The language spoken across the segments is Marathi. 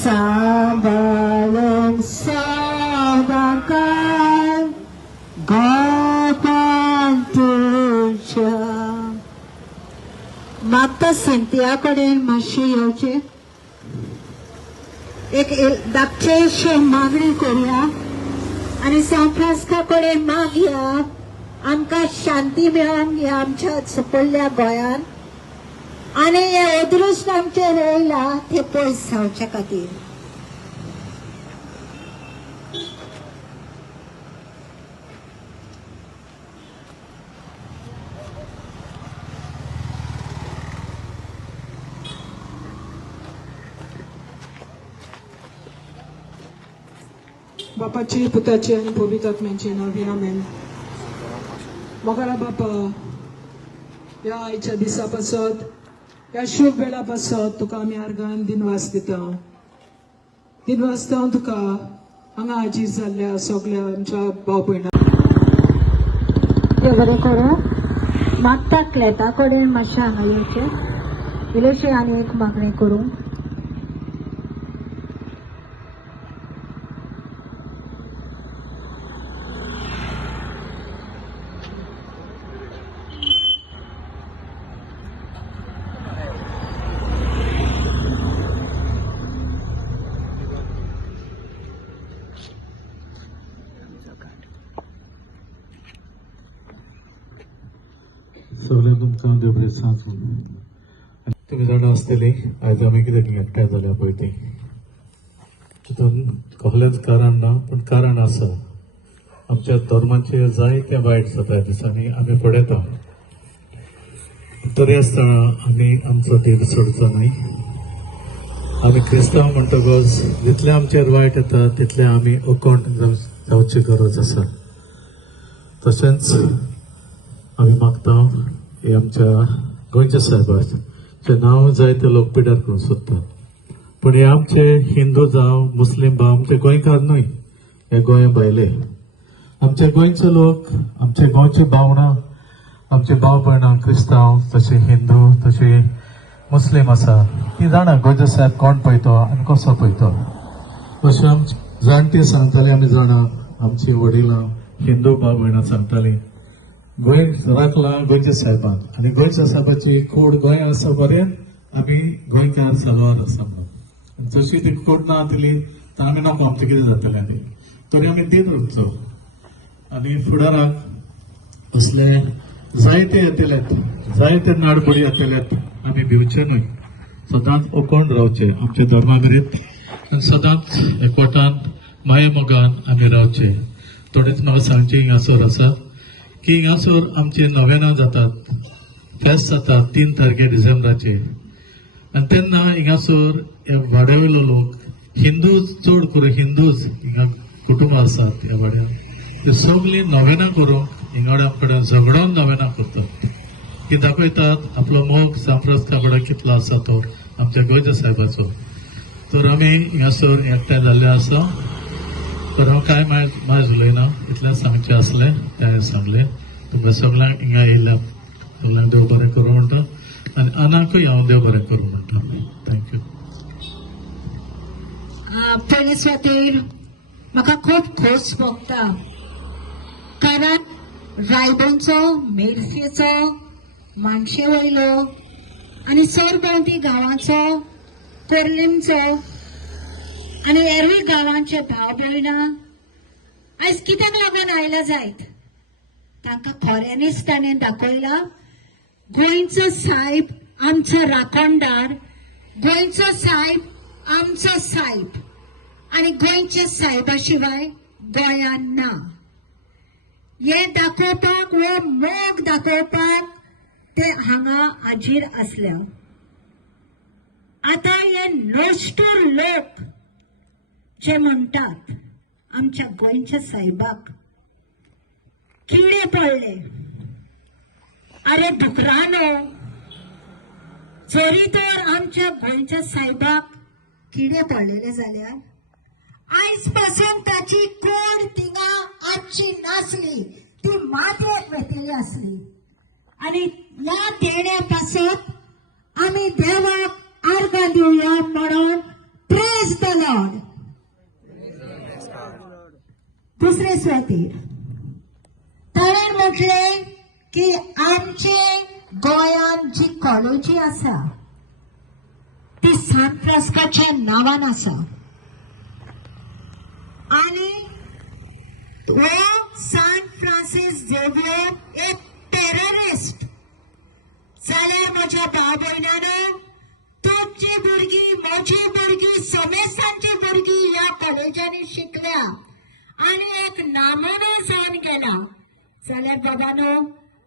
Sambalong sabakan गोपाल तुझ्या मागता संत्याकडे मातशें येवचें एक धाकटेशें मागणी करूया आनी सांफ्रास्का कडेन मागया आमकां शांती मेळोंक ह्या आमच्या सकयल्या गोंयांत आनी हे अदृश्ट आमचेर येयला ते पयस जावचे खातीर. बापाची पुताची आणि पवित्र आत्म्याची नावे आमेन. मोगाला बापा ह्या आयच्या दिसा पासत ह्या शुभ वेळा पासत तुका आमी आर्गान दिनवास दिता. दिनवास दिता तुका हांगा हाजीर जाल्ल्या सगळ्या आमच्या भाव भयणां देव बरें करूं. मागता क्लेता कडेन मातशें हांगा येवचें इल्लेशें आनी एक मागणी करूं. सगळ्यांक तुमकां देव बरें सांग. तुमी जाणा आसतली आयज आमी कित्याक एकठांय जाल्या पळय ती तितून कसलेंच कारण ना पूण कारण आसा. आमच्या धर्माचे जायते वायट जाता ह्या दिसांनी आमी पळयता. तरी आसतना आमी आमचो धीर सोडचो न्हय. आमी क्रिस्तांव म्हणटकच जितलें आमचेर वायट येता तितलें आमी अकोंड जावची गरज आसा. तशेंच आमी मागता हे आमच्या गोंयच्या साहेबाचें नांव जायते लोक पिड्यार करूंक सोदतात पूण हे आमचे हिंदू जावं मुस्लीम भाव आमचे गोंयकार न्हय. हे गोंय भायले आमचे गोंयचे लोक आमचे गोंयचे भावणां आमचे भाव भयणां क्रिस्तांव तशे हिंदू तशे मुस्लीम आसा ती जाणा गोंयचे साहेब कोण पळयतो आनी कसो पळयतो. अशें आमचे जाणटे सांगताले आमी जाणा आमची वडिलां हिंदू भाव भयणां सांगतालीं गोंय राखला गोंयच्या साहेबान आनी गोंयच्या साहेबाची कूड गोंय आसा पर्यंत आमी गोंयकार सालवार आसा म्हणून. जशी ती कूड ना आसतली तर आमी नाको आमचें कितें जातलें आनी तरी आमी दिन उरचो आनी फुडाराक असले जायते येतलेत जायते नाडबडी येतलेत आमी भिवचे न्हय. सदांच ओकोंड रावचे आमच्या धर्माबरीत आनी सदांच एकवटान माये मोगान आमी रावचे. थोडेच म्हाका सांगचे हिंगासोर आसा की हिंगासोर आमचे नव्याना जातात फेस्त जाता 3 तारखे डिसेंबराचे आनी तेन्ना हिंगासोर हे वाड्यावयलो लोक हिंदूच चड करून हिंदूच हिंगा कुटुंब आसात ह्या वाड्यान ते सगळीं नव्याना करूंक हिंगाड्या कडेन झगडोन नव्याना करतात. हे दाखयतात आपलो मोग सांफ्रास्का कडेन कितलो आसा तो आमच्या गोंयच्या साहेबाचो. तर आमी हिंगासोर एकठांय जाल्ले आसा. तर हांव कांय मायज उलयना इतलें सांगचें आसलें तें हांवें सांगलें. तुमकां सगळ्यांक हिंगा येयल्या सगळ्यांक देव बरें करूं म्हणटा आनी आनाकूय हांव देव बरें करूं म्हणटा. थँक्यू. पयले सुवातेर म्हाका खूब खोस भोगता कारण रायबंदचो मेडसेचो माणशे वयलो आनी सरभोंवती गांवांचो कोर्लिमचो आनी हेरूय गांवांचे भाव भयणां आयज कित्याक लागून आयला जायत तांकां खऱ्यांनीच ताणें दाखयला गोंयचो साहेब आमचो राखणदार गोंयचो साहेब आमचो साहेब आनी गोंयच्या साहेबा शिवाय गोंयान ना. हे दाखोवपाक वो मोग दाखोवपाक ते हांगा हाजीर आसल्या. आता हे नोस्टूर लोक जे म्हणटात आमच्या गोंयच्या साहेबाक किडे पडले. अरे डुकरानो, जरी तर आमच्या गोंयच्या साहेबाक किडे पडलेले जाल्यार आयज पासून ताची कोण थिंगा आजची नासली, ती मातयेक वेतेली आसली. आणि ह्या देण्यापासून आम्ही देवाक अर्घ दिवया म्हणून प्रेज द लॉर्ड. दुसरे स्वातीर ताणें म्हटले की आमचे गोंयांत जी कॉलेजी आसा ती सान फ्रांसिस्कोच्या नांवान आसा. आणि हो सान फ्रांसिस झेवियर एक टेररिस्ट जाल्यार म्हज्या भाव भयणांनो, तुमची भुरगीं, म्हजी भुरगीं, समेस्तांची भुरगीं ह्या कॉलेजांनी शिकल्या आणि एक नामनो जावन गेला जाल्यार बाबानो,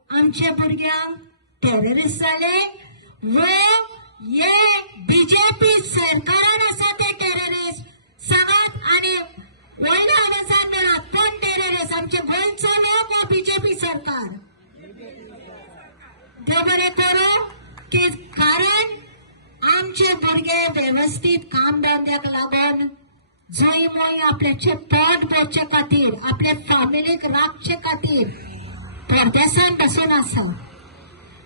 आमच्या भुरग्यांक टेररिस्ट जाले व हे बीजेपी सरकारान आसा ते टेररिस्ट सांगात. आणि वयल्या आवाजान मेळात कोण टेररिस्ट? आमचे गोंयचो लोक वा बीजेपी सरकार? देव बरें करो की कारण आमचे भुरगे वेवस्थीत काम धंद्याक लागून जंय मय आपल्याचे पोट भरचे खातीर, आपल्या फॅमिलीक राखचे खातीर परदेशांत बसून आसा.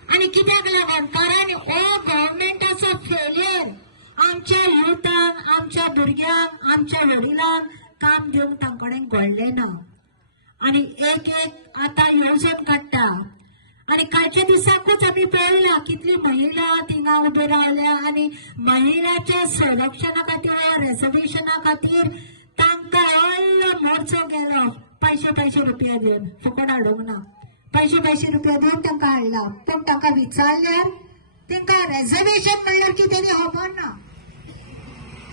आणि कित्याक लागून? कारण हो गव्हर्मेंटाचो फेलियर आमच्या युथांक, आमच्या भुरग्यांक, आमच्या वडिलांक काम दिवंक तांकडेन घडलें ना. आणि एक आता येवजण काडटा. आणि कालच्या दिसाकूच आमी पळयला कितली महिला थिंगा उबे रावल्या आणि महिलांच्या संरक्षणा खातीर, रिजर्वेशना खातीर तांकां व्हडलो मोर्चो गेलो. पैसे रुपया दिवन, फुकट हाडूंक ना. पैसे रुपया दिवन तांकां हाडला. पूण तांकां विचारल्यार तांकां रिजर्वेशन म्हणल्यार कितें तें खबर ना.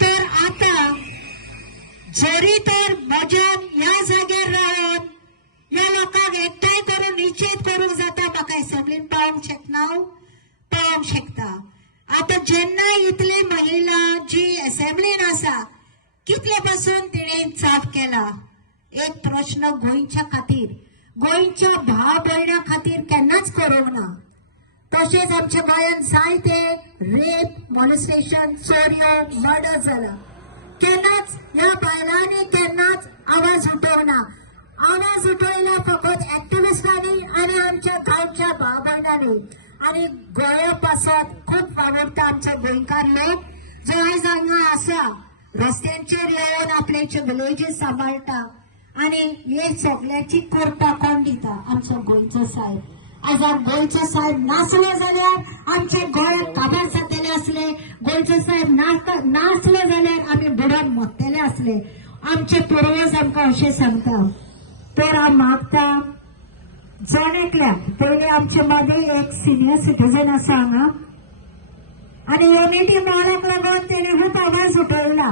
तर आता जरी तर म्हज्यान ह्या जाग्यार रावन ह्या लोकांक एकठांय करून निश्चित करूंक जाता, म्हाका एसेंब्लीन पावोवंक शकता. आता जेन्ना इतली महिला जी एसेंब्लीन आसा, कितले पासून तिणें चाप केला. एक प्रश्न गोंयच्या खातीर, गोंयच्या भाव भयणां खातीर केन्नाच करूंक ना. तशेंच आमच्या गोंयांत जायते रेप, मॉलेस्टेशन, चोरयो, मर्डर जाला. केन्नाच ह्या बायलांनी केन्नाच आवाज उठोवंक ना. आवाज उठयला फकत एक्टिविस्टांनी आणि आमच्या गांवच्या भाव भयणांनी. आणि गोंया पासत खूप आवडटा आमचे गोंयकार लोक जे आयज हांगा आसा, रस्त्यांचेर येवन आपल्याचे विलेजीस सांबाळटा. आणि हे सगळ्याची करता कोण दिता? आमचो गोंयचो साहेब. आज गोंयचो साहेब नासलो जाल्यार आमचे गोंयाक काबार जातले असले. गोंयचो साहेब नासलो जाल्यार आमी बुडोवन मरतले असले. आमचे पुर्वज आमकां अशें सांगता. तर हांव मागता जणेकल्याक पयलीं आमचे मदीं एक सिनियर सिटीजन आसा हांगा, आनी युनिटी मॉलाक लागून तेणे खूब आवाज उठयला.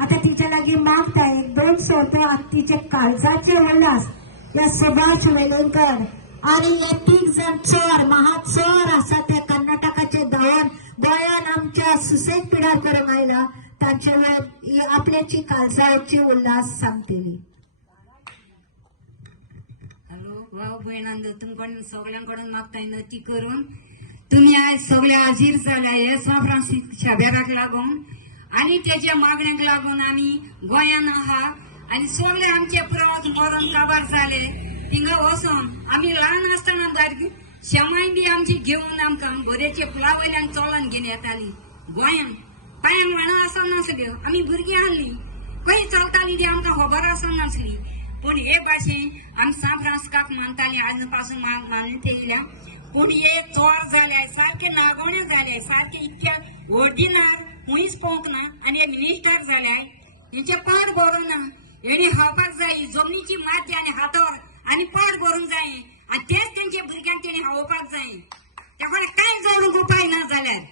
आता तिच्या लागीं मागता एक 2 शब्द तिचे काळजाचे उल्हास या सुभाष वेलिंगकर आणि हे 3 जण चोर, महाचोर आसा ते कर्नाटकाचे धांवन गोंयान आमच्या सुसेग पिडार करूंक आयला, तांचे वयर आपल्याची काळजाची उल्हास सांगतली. भाव भयणांनो, तुमकडून सगळ्यांकडून मागता विनंती करून तुम्ही आज सगळे हाजीर झाल्या हे सान फ्रांसिस शाबेराक लागून आणि त्याच्या मागण्यांक लागून आम्ही गोंयान आहा. आणि सगळे आमचे पुरावत मरण काबार झाले. थिंगा वचून आम्ही ल्हान आसतना बारकी शेमाय बी आमची घेऊन आमकां बरेचे फुला वयल्यान चोलन घेवन येताली. गोंयान पांयांक व्हाणां आसनासल्यो. आमी भुरगीं आहली खंय चलताली ती आमकां खबर आसनासली. पूण हे भाशेन आमी सान फ्रांसिस्काक मानताली, आज पासून मानत येयल्या. पूण हे चोर जाले, सारखे नागोणे जाले, सारखे इतक्या व्होट दिनार खंयच पळोवंक ना. आनी हे मिनिस्टर जाल्याय हेंचे पाट भरूंक ना. हेणी खावपाक जाय जमनीची माती आनी हातोर आनी पाट भरूंक जाय. आनी तेच तेंच्या भुरग्यांक तेणी खावोवपाक जाय. त्या कोणा कांय जोडूंक उपाय ना जाल्यार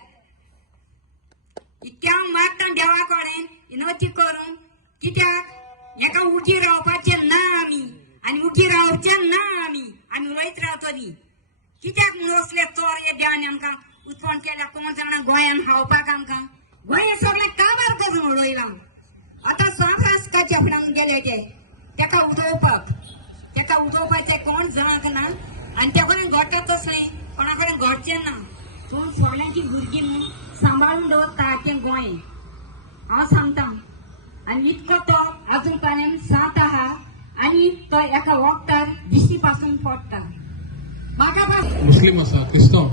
इतक्या मागता देवा कडेन विनंती करून. कित्याक हेका उठी रावपाचें ना आमी आनी उठी रावचें ना आमी वयत रावतली. कित्याक म्हूण असले चोर हे देवानी आमकां उत्पन्न केल्या. कोण जाणा गोंयान खावपाक आमकां गोंय सगळें काबार करून उडयलां. आता स्वाफ्रास्काच्या फुडान गेले ते तेका उजोवपाचें कोण जणाक ना आनी ते कडेन घडटाच न्ही कोणा कडेन घडचें ना पूण सगळ्यांची भुरगीं न्हू सांबाळून दवरता तें गोंय हांव सांगता आनी इतको तो अजून पर्यंत साथ आहा आनी तो एका वखदार दिश्टी पासून पडटा म्हाका मुस्लिम आसा क्रिस्तांव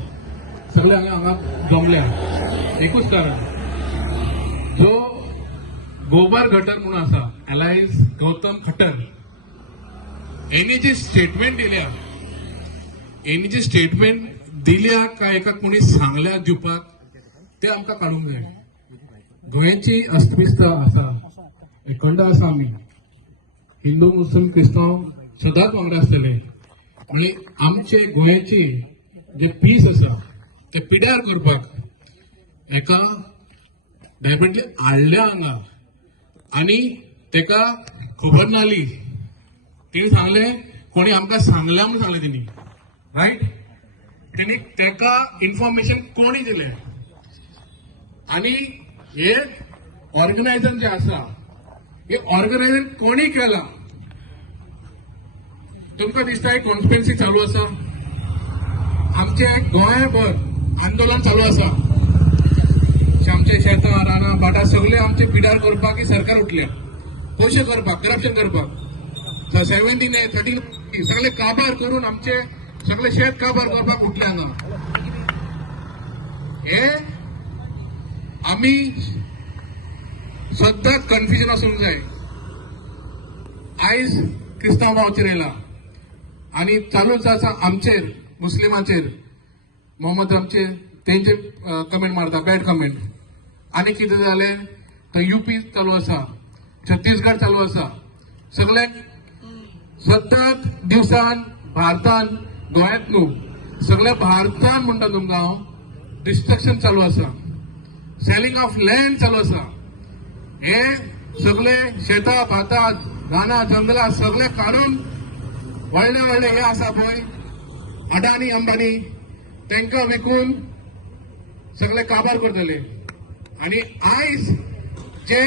सगळे हांगा जमल्या एकूच कारण जो गोबर गटर म्हणून आसा अलायन्स गौतम खट्टर हेणी जी स्टेटमेंट दिल्या काय एका कोणी सांगल्या दिवपाक ते आमकां काडूंक जाय गोंयची अस्मिता आसा एकंड आसा आमी हिंदू मुस्लिम क्रिस्तांव सदांच वांगडा आसतले म्हणजे आमचे गोंयचे जे पीस आसा ते पिड्यार करपाक एका डेफिनेटली हाडल्या हांगा आनी तेका खबर नाली तिणी सांगले कोणी आमकां सांगल्या म्हणून सांगले तिणी रायट तेणी तेका इन्फॉर्मेशन कोणी दिले आनी हे ऑर्गनायझर जे आसा हे ऑर्गनायझर कोणी केला तुमकां दिसता एक कॉन्स्पिरसी चालू आसा आमचे गोंयभर आंदोलन चालू आसा आमचे शेतां रानां भाटां सगळे आमचे पिड्यार करपाक ही सरकार उठल्या पयशे करपाक करप्शन करपाक 17 13 सगळे काबार करून आमचे सगळे शेत काबार करपाक उठले हांगा हे आमी सद्दां कन्फ्युजन आसूंक जाय आयज क्रिस्तांव भावचेर येयला आनी चालूच आसा आमचेर मुस्लिमांचेर मोहम्मद आमचे तेंचे कमेंट मारता बॅड कमेंट आनी कितें जालें तर यूपी चालू आसा छत्तीसगड चालू आसा सगळे सतत दिवसान भारतान गोंयांत न्हू सगळ्या भारतान म्हणटा तुमकां हांव डिस्ट्रक्शन चालू आसा सेलिंग ऑफ लँड चालू आसा हे सगळे शेतां भातां रानां जंगलां सगळे काडून व्हडले हे आसा पळय अडानी अंबानी तांकां विकून सगळे काबार करतले आनी आयज जे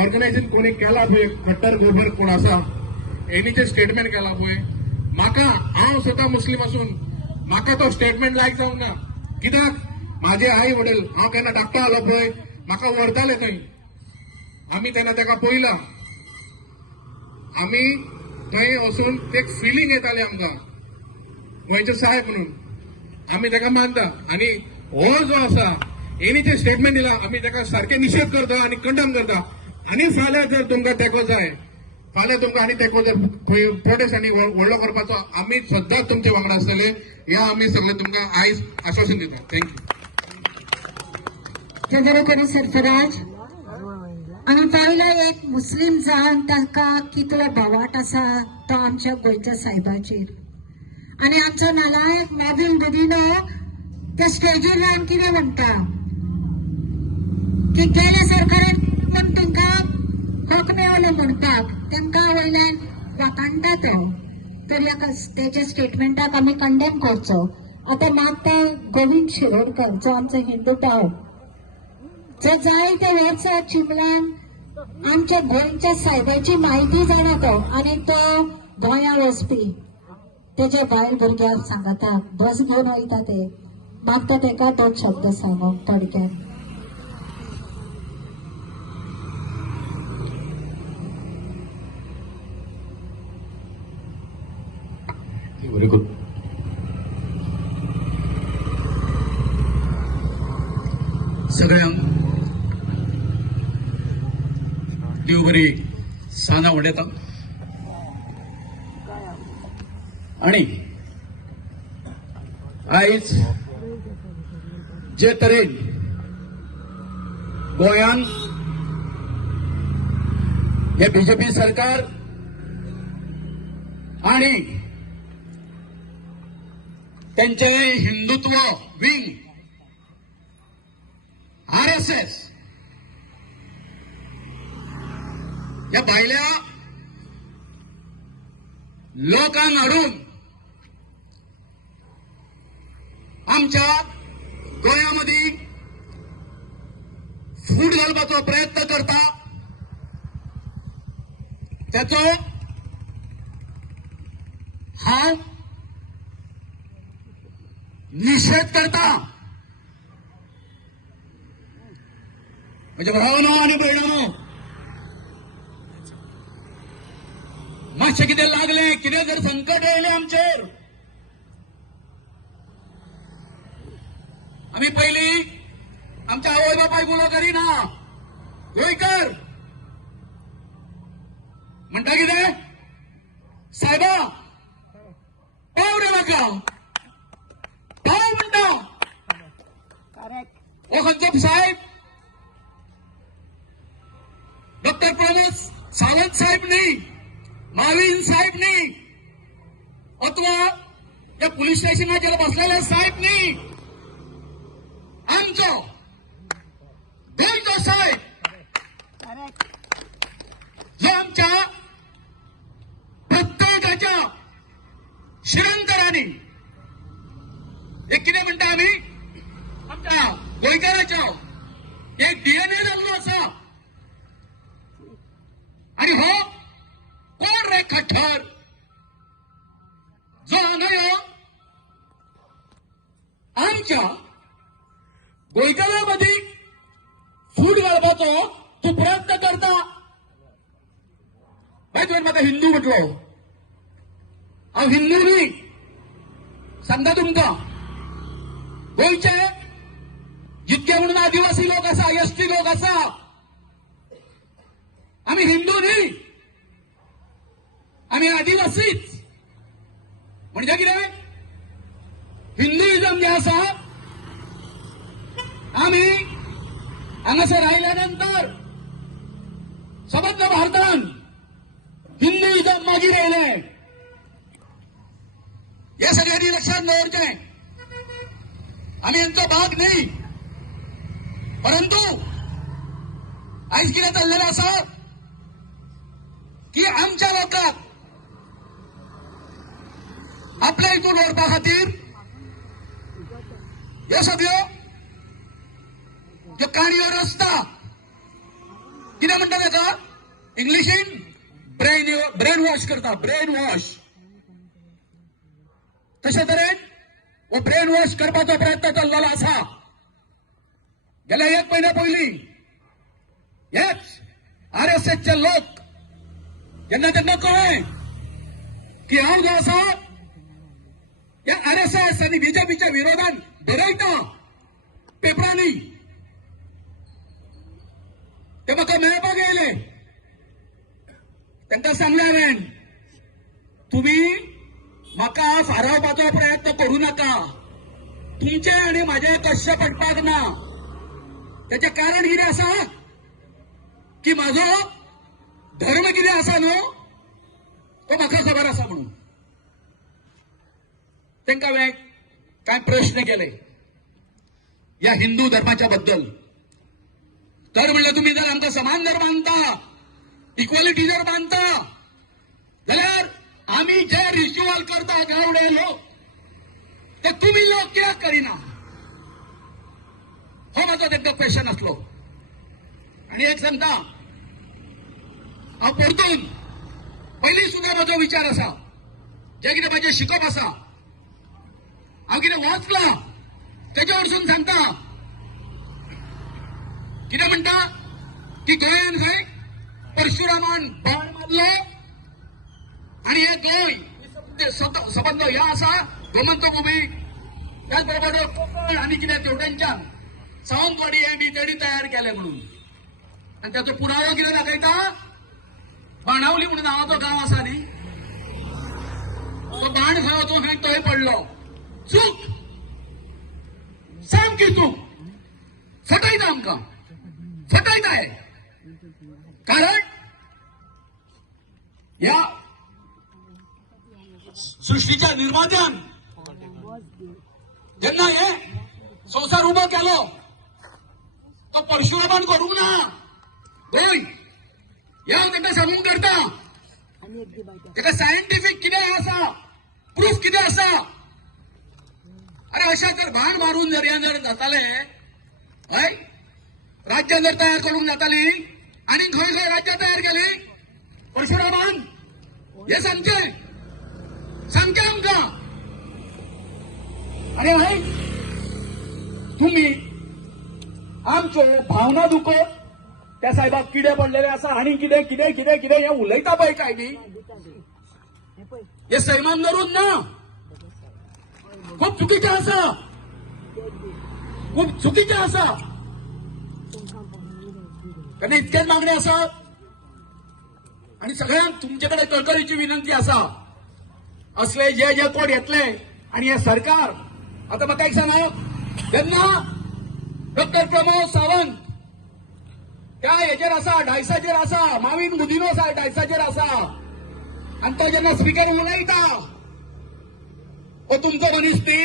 ऑर्गनायझेशन कोणी केला पळय खट्टर गोबर कोण आसा हेणी जे स्टेटमेंट केला पळय म्हाका हांव स्वता मुस्लीम आसून म्हाका तो स्टेटमेंट लायक जावंक ना कित्याक म्हाजे आई वडील हांव केन्ना धाकटो आलो पळय म्हाका व्हरताले थंय आमी तेन्ना ताका पळयला आमी थंय वचून ते फिलींग येताली आमकां गोंयचे साहेब म्हणून आमी ताका मानता आनी हो जो आसा हेणी जे स्टेटमेंट दिला आमी ताका सारखे निशेध करता आनी कंडम करता आनी फाल्यां जर तुमकां तेको जाय फाल्यां तुमकां आनी तेको जर प्रोटेस्ट आनी व्हडलो करपाचो आमी सद्दांच तुमचे वांगडा आसतले ह्या आमी सगळे तुमकां आयज आश्वासन दिता थँक्यू करी सरफराज आमी पाहिला एक मुस्लिम जावन ताका कितलो भवाट आसा तो आमच्या गोंयच्या साहेबाचेर आनी आमचो नालायक मॅविन दुदिनो त्या स्टेजीर रावन कितें म्हणटा की गेल्या सरकारान तांकां हक मेळलो म्हणपाक तांकां वयल्यान वाकाणटा तो तर ह्या तेच्या स्टेटमेंटाक आमी कंडेम करचो आतां मागता गोविंद शिरोडकर जो आमचो हिंदू भाव जो जायते वर्सां चिंबलान आमच्या गोंयच्या साहेबाची म्हायती जाणा तो आनी तो गोंया वचपी तेजे बायल भुरग्याक सांगता बस घेवन वयता ते मागता तेका तो शब्द सांगूंक थोडक्यात व्हेरी गुड सगळ्यांक देव बरी साना उडयता आणि आयज जे तरेन गोंयान हे बीजेपी सरकार आणि त्यांचे हिंदुत्व विंग RSS या भायल्या लोकांक हाडून आमच्या गोंयामध्ये फूट घालपाचो प्रयत्न करता त्याचो हांव निषेध करता. म्हणजे भावनो आणि भयणानो, मातशें कितें लागलें, कितें जर संकट येयलें आमचेर, आमी पयलीं आमच्या आवय बापायक उलो करिना. गोंयकार म्हणटा कितें, सायबा पाव रे म्हाका, पाव म्हणटा. ओ खंयचो साहेब, डॉक्टर प्रमोद सावंत साहेब न्ही, माविन साहेब न्ही, अथवा त्या पोलीस स्टेशनाचेर बसलेले साहेब न्ही, आमचो गोंयचो साहेब, जो आमच्या प्रत्येकाच्या शिरंतरांनी एक कितें म्हणटा आमी, आमच्या गोंयकाराचो एक डीएनए जाल्लो आसा. आणि हो कोण रे खट्टर, जो हांगा आमच्या गोंयकारा मदीं फूट घालपाचो तूं प्रयत्न करता. मागीर तुवें म्हाका हिंदू म्हटलो. हांव हिंदू न्ही. सांगता तुमकां, गोंयचे जितके म्हणून आदिवासी लोक आसा, एसटी लोक आसा, आमी हिंदू न्ही, आमी आदिवासीच. म्हणजे कितें, हिंदुइजम जे आसा, आमी हांगासर आयल्या नंतर सबंद भारतान हिंदुइजम मागीर येयलें. हे सगळ्यांनी लक्षात दवरचें. आमी हांचो भाग न्ही. परंतु आयज कितें जाल्लेलें आसा की आमच्या लोकांक आपल्या हितून व्हरपा खातीर ह्यो सगळ्यो ज्यो काणयो रचता, कितें म्हणटा ताका इंग्लिशीन ब्रेन वॉश करता. Brain wash. तशे तरेन हो ब्रेन वॉश करपाचो प्रयत्न चल्लेलो आसा. गेल्या 1 महिन्या पयलीं हेच RSSचे लोक जेन्ना तांकां कळ्ळें की हांव जो आसा या RSS आनी बीजेपीच्या विरोधान बरयता पेपरांनी, ते म्हाका मेळपाक येयले. तांकां सांगलें हांवें, तुमी म्हाका फारावपाचो प्रयत्न करूं नाका. तुमचे आनी म्हाजे कश्ट पडपाक ना. त्याचे कारण कितें आसा की म्हाजो धर्म कितें आसा न्हू, तो म्हाका खबर आसा म्हणून. तांकां हांवें कांय प्रश्न केले ह्या हिंदू धर्माच्या बद्दल. तर म्हणलें, तुम्ही जर आमकां समान धर्म मानता, इक्वलिटी जर मानता, जाल्यार आमी जे रिच्युअल करता गावडे लोक, ते तुम्ही लोक कित्याक करिना? हो म्हाजो तांकां क्वेश्चन आसलो. आनी एक सांगता, हांव परतून पयलीं सुद्दां म्हजो विचार आसा, जे कितें म्हजें शिकप आसा, हांव कितें वाचलां तेजे वरसून सांगता. कितें म्हणटा की गोंयान खंय परशुरामान बाण मारलो आणि हे गोंय सबंद ह्यो आसा गोमंतभूमी, त्याच बरोबर कोकण आणि कितें तेवटेंच्यान सावंतवाडी हे बी तेणी तयार केले म्हणून. आणि त्याचो पुरावो कितें दाखयता, बाणावली म्हणून नांवाचो गांव आसा न्ही, तो बाण खंय वचून खंय थंय पडलो. चूक, सामकी चूक. फटयता आमकां, फटयता हे. कारण या सृष्टीच्या निर्मात्यान जेन्ना हे संसार उबो केलो, तो परशुरामान करूंक ना. गोंय हे हांव ताका सांगूंक करता. ताका सायंटिफीक कितें आसा, प्रूफ कितें आसा. अरे अशा जर भाण मारून जर हे जर जाताले, राज्य जर तयार करूंक जाताली, आणि खंय खंय राज्य तयार केली, परशुरामान हे सांगचे आमकां अरे भाई तुम्ही आमच्यो भावना दुखोवप त्या साहेबाक किडे पडलेले आसा आनी कितें कितें कितें कितें हे उलयता पळय काय न्ही हे सैमान धरून ना खूप चुकीचे आसा खूप चुकीचे आसा कारण इतकेच मागणी आसात आणि सगळ्यांक तुमचे कडेन कळकळीची विनंती आसा असले जे जे कोण येतले आणि हे सरकार आता म्हाका एक सांगा जेन्ना डॉक्टर प्रमोद सावंत त्या हेजेर आसा डायसाचेर आसा माविन गुदिनो डायसाचेर आसा आणि तो जेन्ना स्पीकर उलयता हो तुमचो मनीस न्ही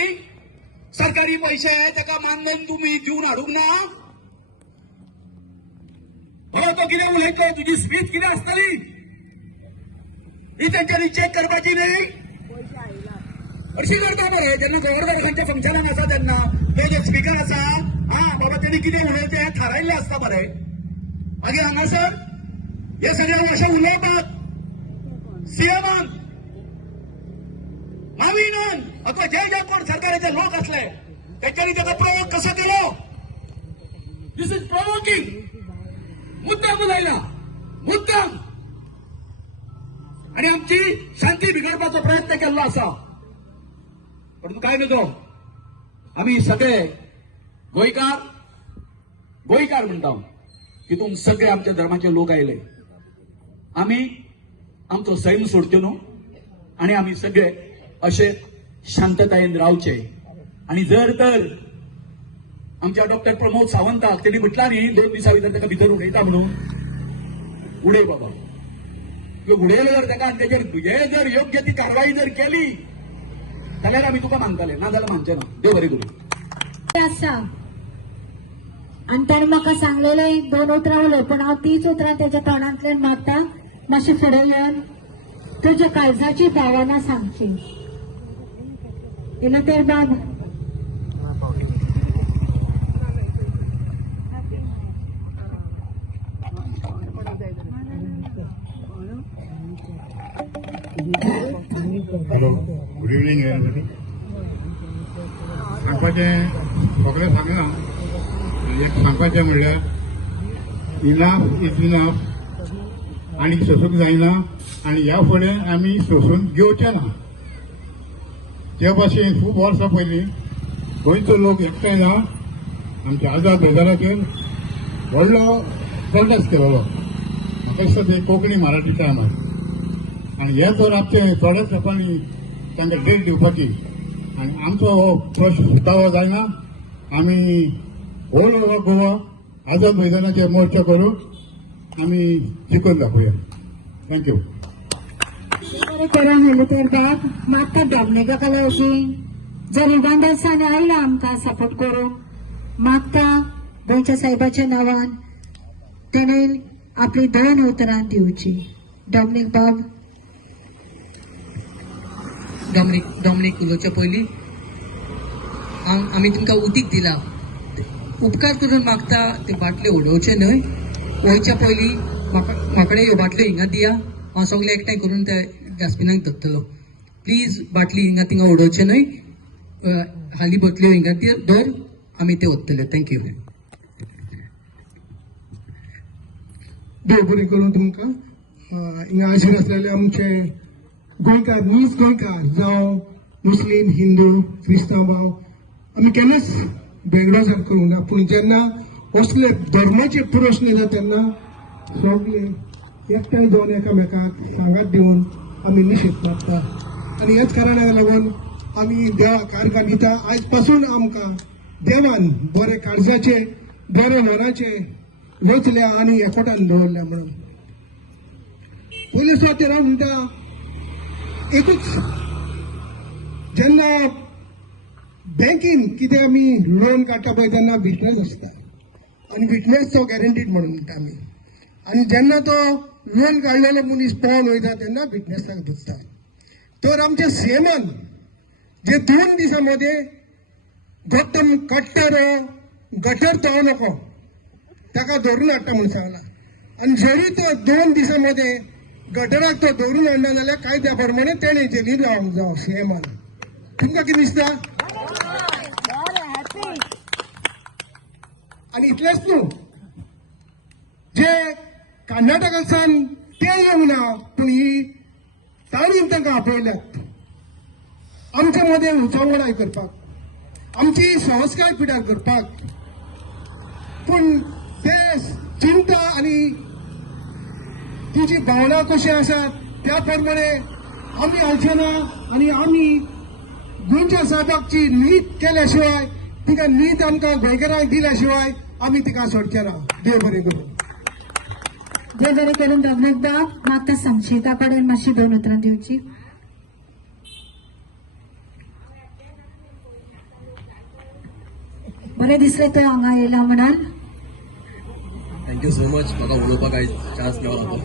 सरकारी पैसे ताका मानधन तुम्ही दिवन हाडूंक ना बरो तो कितें उलयतो तुजी स्पीच कितें आसतली ही तेंच्यांनी चेक करपाची न्ही अशी करता बरे जेन्ना गव्हर्नर खंयच्या फंक्शनाक आसा तेन्ना तो जे स्पीकर आसा हा बाबा तेणी कितें उलयचें हें थारायल्लें आसता बरे मागीर हांगासर हे सगळे अशें उलोवपाक सीएमान माविनान अथवा जे जे कोण सरकाराचे लोक असले त्यांच्यानी त्याचा प्रयोग कसा केलो दिस इज प्रोवोकिंग मुद्दाम उलयला मुद्दाम आणि आमची शांती बिघडपाचो प्रयत्न केल्लो आसा परंतु काय न्हू आम्ही सगळे गोंयकार म्हणटा तितून सगळे आमच्या धर्माचे लोक आयले आम्ही आमचो सैम सोडच्यो न्हू आणि आम्ही सगळे असे शांततायेन रावचे आणि जर तर आमच्या डॉक्टर प्रमोद सावंताक त्यांनी म्हटला न्ही 2 दिसां भितर ताका भितर उडयता म्हणून उडय बाबा उडयलो जर ताका आनी तेजेर हे जर योग्य ती कारवाई जर केली जाल्यार आमी तुका मानताले ना जाल्यार मानचे ना देव बरें करूं आसा आणि त्याने म्हाका सांगलेले 2 उतरां उलय पण हांव तीच उतरां त्याच्या तोंडांतल्यान मागता मातशी फुडें येवन तुज्या काळजाची भावना सांगची येना तर बाब हॅलो गुड इव्हनिंग एवरीबडी सांगपाचें सगळें सांगना एक सांगपाचें म्हणल्यार इनाफ इज इनाफ आनी सोसूंक जायना आनी ह्या फुडें आमी सोसून घेवचे ना ते भाशेन खूब वर्सां पयलीं गोंयचो लोक एकठांय जावन आमच्या आझाद मैदानाचेर व्हडलो प्रोटेस्ट केलेलो म्हाका दिसता ते कोंकणी मराठी टायमार आणि हे तर आमचे थोड्याच लोकांनी तांकां डेट दिवपाची आणि आमचो हो प्रश्न सुटावो जायना आमी होल ओव्हर गोवा आझाद मैदानाचेर मोर्चा करून आमी जिखून दाखोवया थँक्यू करून गेले तर बाब मागता डॉमनेका लागीं जर युगांडासान आयला आमकां सपोर्ट करूंक मागता गोंयच्या साहेबाच्या नांवान तेणे आपली 2 उतरां दिवची डॉमनीक बाब डॉमिनिक उलोवच्या पयलीं आमी तुमकां उदीक दिला उपकार करून मागता ते बाटल्यो उडोवचे न्हय वयच्या पयलीं म्हाकडे ह्यो बाटल्यो हिंगा दिया हांव सगळे एकठांय करून त्या डस्टबिनाक धरतलो प्लीज बाटली हिंगा थिंगा उडोवचे न्हय हाली बाटल्यो हिंगा दवर आमी ते ओततले थँक्यू देव बरें करून तुमकां हिंगा हाजीर आसलेले आमचे गोंयकार नीज गोंयकार जावं मुस्लीम हिंदू क्रिस्तांव भाव आमी केन्नाच वेगळो जावन करूंक ना पूण जेन्ना असले धर्माचे प्रश्न येता तेन्ना सगळे एकठांय जावन एकामेकाक सांगात दिवन आमी निशेध मारता आनी हेच कारणाक लागून आमी देवाक आर्गां दिता आयज पासून आमकां देवान बरे काळजाचे बरे मनाचे वेचल्या आनी एकवटान दवरल्या म्हणून पयले सुवातेर हांव म्हणटा एकूच जेन्ना बँकेन कितें आमी लोन काडटा पळय तेन्ना विटनेस आसता आनी विटनेस तो गॅरंटीड म्हणून म्हणटा आमी आनी जेन्ना तो लोन काडलेलो मनीस पळोवन वयता तेन्ना विटनेसाक दिसता तर आमच्या सीएमान जे 2 दिसां मध्ये गट्टम कट्टर गटर तो नको ताका धरून हाडटा म्हणून सांगला आनी जरी तो 2 दिसां मध्ये गटराक तो दवरून हाडना जाल्यार कायद्या प्रमाणे तेणे जेलीर रावंक जाय अशें हें मानून तुमकां कितें दिसता? आनी इतलेंच न्हू, जे कर्नाटकासान ते येवंक ना पूण ही ताणीन तांकां आपयल्यात आमच्या मदें उंचावणाय करपाक, आमची संस्कार पिड्यार करपाक. पूण ते चिंता आनी तिची भावना कशी आसा त्या प्रमाणे आमी हालचे ना आनी आमी गोंयच्या साहेबाची नीत केल्या शिवाय, तिका नीत आमकां गोंयकारांक दिल्या शिवाय आमी तिका सोडचे ना. देव बरें करूं. देव बरें करून रघुनाथ म्हाका संक्षिता कडेन मातशी 2 उतरां दिवची. बरें दिसलें तूं हांगा येयला म्हणून. थँक्यू सो मच म्हाका उलोवपाक आयज चान्स मेळ्ळो तो.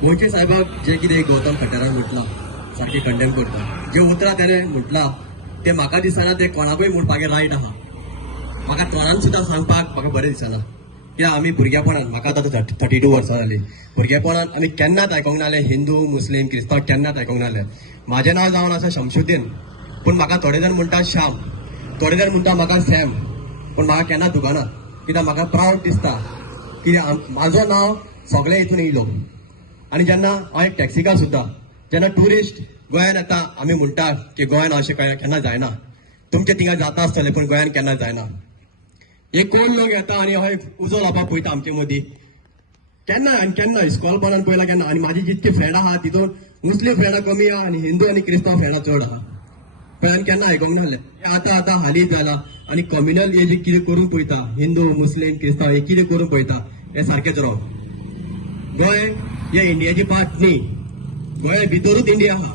गोंयचे साहेबाक जे कितें गौतम खट्टरान म्हटलां सारकें कंडेम करता. जे उतरां तेणें म्हटलां ते म्हाका दिसना ते कोणाकूय म्हणपाक रायट आहा. म्हाका तोंडान सुद्दां सांगपाक म्हाका बरें दिसना. कित्याक आमी भुरगेपणान, म्हाका आतां 32 वर्सां जालीं, भुरगेपणान आमी केन्नाच आयकूंक नासलें हिंदू मुस्लीम क्रिस्तांव केन्नाच आयकूंक नासलें. म्हाजें नांव जावन आसा शमशुद्दीन, पूण म्हाका थोडे जाण म्हणटात श्याम, थोडे जाण म्हणटा म्हाका सॅम, पूण म्हाका केन्ना दुखना. कित्याक म्हाका प्रावड दिसता की म्हाजो नांव सगळे हितून येयलो. आनी जेन्ना हांव एक टॅक्सिकार सुद्दां, जेन्ना ट्युरिस्ट गोंयान येता आमी म्हणटात की गोंयान अशें केन्ना जायना. तुमचे थिंगा जाता आसतलें पूण गोंयान केन्ना जायना. हे कोण लोक येता आनी हय उजो लावपाक पळयता आमचे मदीं. केन्ना आनी केन्ना इस्कॉलपणान पळयला केन्ना. आनी म्हाजी जितकी फ्रेंड आहा तितून मुस्लीम फ्रेंडां कमी आहा आनी हिंदू आनी क्रिस्तांव फ्रेंडां चड आहा. पण हांवें केन्ना आयकूंक नासलें. हे आतां हालींच जाला. आनी कम्युनल हे जे कितें करून पळयता हिंदू मुस्लीम क्रिस्तांव हे कितें करून पळयता हे सारकेंच रॉंग. गोंय हे इंडियाची पार्ट न्ही, गोंया भितरूच इंडिया आहा.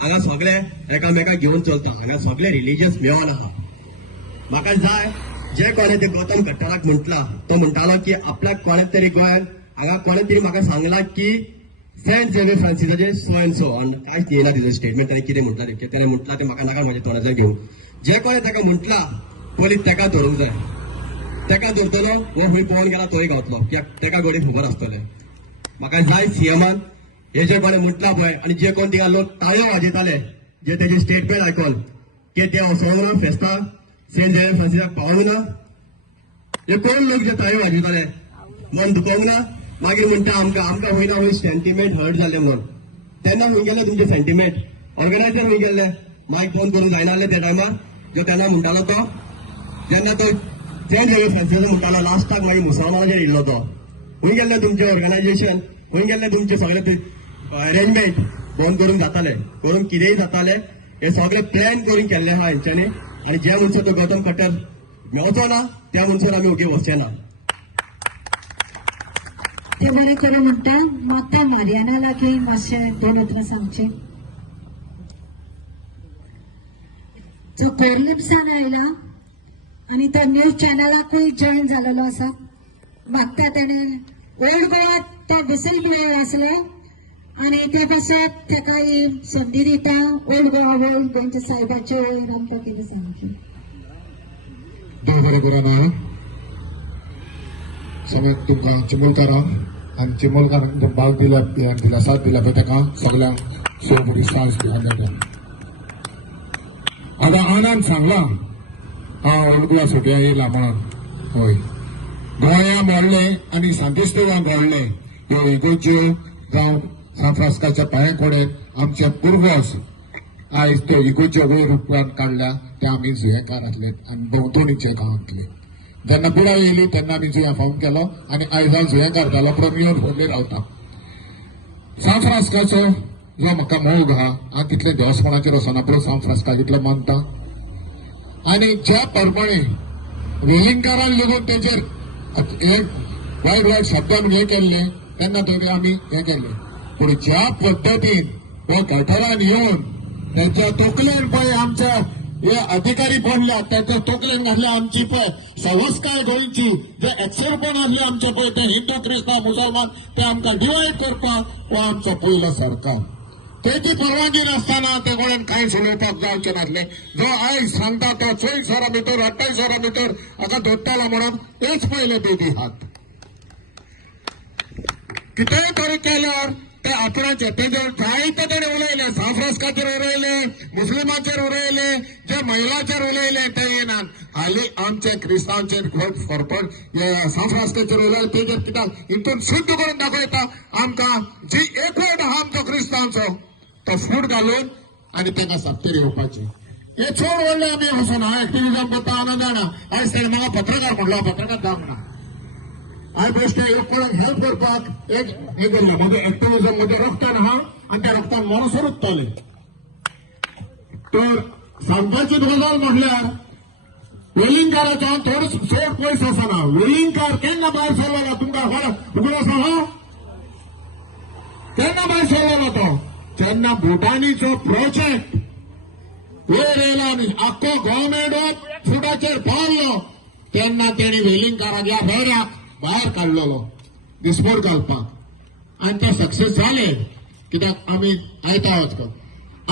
हांगा सगळे एकामेकाक घेवन चलता. हांगा सगळे रिलिजियस मेळोन आहा. म्हाका जाय जे कोणे ते गौतम खट्टराक म्हटला तो म्हणटालो की आपल्याक कोणे तरी गोंयान हांगा कोणे तरी म्हाका सांगला की सेंट झेवियर फ्रांसिसाचे सो एंड सो, आनी कांयच येयना तिजो स्टेटमेंट. ताणें कितें म्हटलां रे ताणें म्हटलां ते म्हाका नाका म्हाज्या तोंडाचेर घेवंक. जे कोणे ताका म्हटला पयलीं ताका धरूंक जाय. ताका धरतलो वो खंय पळोवन गेला तोय गावतलो, कित्याक ताका गोडी खबर आसतलें. म्हाका जाय सीएमान हे जे कोणे म्हटला पळय आनी जे कोण तिका लोक ताळयो वाजयताले जे तेजे स्टेटमेंट आयकून की ते वचोंक ना फेस्ताक सेंट झेवियर फ्रांसिसाक पावूंक ना, हे कोण लोक जे ताळयो वाजयताले मन दुखोवंक ना. मागीर म्हणटा आमकां खंय ना खंय सेंटिमेंट हर्ट जालें म्हणून. तेन्ना खंय गेले तुमचे सेंटिमेंट? ऑर्गनायझर खंय गेले? मायक फोन करून जायना जालें त्या टायमार जो तेन्ना म्हणटालो तो, जेन्ना तो सेंट झेवियर फ्रांसिसाक म्हणटालो लास्टाक मागीर मुसलमानाचेर येयल्लो तो. खंय गेल्ले तुमचे ऑर्गनायझेशन? खंय गेल्ले तुमचे सगळे अरेंजमेंट? बंद करून जाताले, करून कितेंय जाताले. हे सगळे प्लॅन करून केल्ले आहा हेंच्यांनी. आनी जे मनशाक तो गौतम खट्टर मेळचो ना त्या मनशार आमी ओके वचचे ना. ते बरें करून म्हणटा. म्हाका मारियाना लागीं मातशें 2 उतरां सांगचें. जो कोर्लिप्सान आयला आनी तो न्यूज चॅनलाकूय जॉयन जालेलो आसा. मागता तेणें ओल्ड गोवात ते विसील ब्लोअर आसले आनी ते पासत ताका ही संदी दिता. ओल्ड गोवा वयर गोंयच्या साहेबाचे वयर आमकां कितें सांगचें. देव बरें करूं. सगळ्यांक तुमकां चिमोलकारां आनी चिमोलकारांक भाग दिला साथ दिला पळय ताका सगळ्यांक सो बरी सांज दिल्या. आतां आनंद सांगला हांव ओल्ड गोवा सुट्या येयला म्हणून. हय, गोंया मोडले आनी सांतिस्तेवान मोडले. ह्यो इगोज्यो जावं सान फ्रांसिस्काच्या पांया कोडेन आमचे पुर्वज आयज त्यो इगोज्यो वयर उपरांत काडल्या ते आमी जुयेंकारांतले आनी भोंवतणीचे गांवांतले. जेन्ना पिराय येयली तेन्ना आमी जुयां फावून केलो आनी आयज हांव जुयेंकार जालो पूण येवन व्हडले रावता. सान फ्रांसिस्काचो जो म्हाका मोग आहा हांव तितले देवस्थानाचेर वचना पूण सान फ्रांसिस्काक इतलें मानता. आनी ज्या प्रमाणे वेलिंगकारान लेगून तेचेर एक वायट वायट शब्दान हें केल्लें तेन्ना तरी आमी हें केल्लें. पूण ज्या पद्दतीन हो गटारान येवन तेच्या तोकलेन पळय आमच्या हे अधिकारी बनल्या त्याच्या तोकलेन घातल्या आमची पळय संस्कार गोंयची जे एक्सरपण आसले आमचे पळय ते हिंदू क्रिस्तांव मुसलमान ते आमकां डिवायड करपाक हो आमचो पयलो सरकार. तेची परवानगी नासतना ते कोणेन कांयच उलोवपाक जावचें नासलें. जो आयज सांगता तो 24 वरां भितर 28 वरां भितर हाका धरतलो म्हणून तेच पयले बेदी हात. कितेंय तरी केल्यार ते आपणाचे तेजेर जायते तेणे उलयले, साफ्रास्काचेर उलयले, मुस्लिमांचेर उलयले, जे महिलांचेर उलयले ते येनात. हालीं आमचे क्रिस्तांवांचेर खूब फरफड साफ्रास्काचेर उलयले, तेजेर कित्याक हितून सिद्ध करून दाखयता आमकां जी एकवट आहा आमचो क्रिस्तांवांचो तो फूट घालून आनी ताका सक्तीर येवपाची. हे चड व्हडले आमी वचून हांव एक्टिविजम करता हांगा जाणा. आयज ताणें म्हाका पत्रकार म्हणलो, पत्रकार जावंक ना. हांवें बेश्टे एक कोणाक हेल्प करपाक एक हे केल्लें. म्हजो एक्टिविजम म्हज्या रक्तान आहा आनी त्या रक्तान मरोसून उत्तले. तर सांगपाची गजाल म्हटल्यार वेलिंगकाराचो चड पयस आसना. वेलिंगकार केन्ना भायर सरलेलो तुमकां खबर आसा? केन्ना भायर सरलेलो तो? जेन्ना भुटानीचो प्रोजेक्ट वयर येयलो आनी आख्खो गव्हर्मेंट फुटाचेर पावलो तेन्ना तेणी वेलिंगकाराक ह्या फेऱ्याक भायर काडलेलो दिसभर घालपाक आनी ते सक्सेस जाले. कित्याक आमी आयता वचको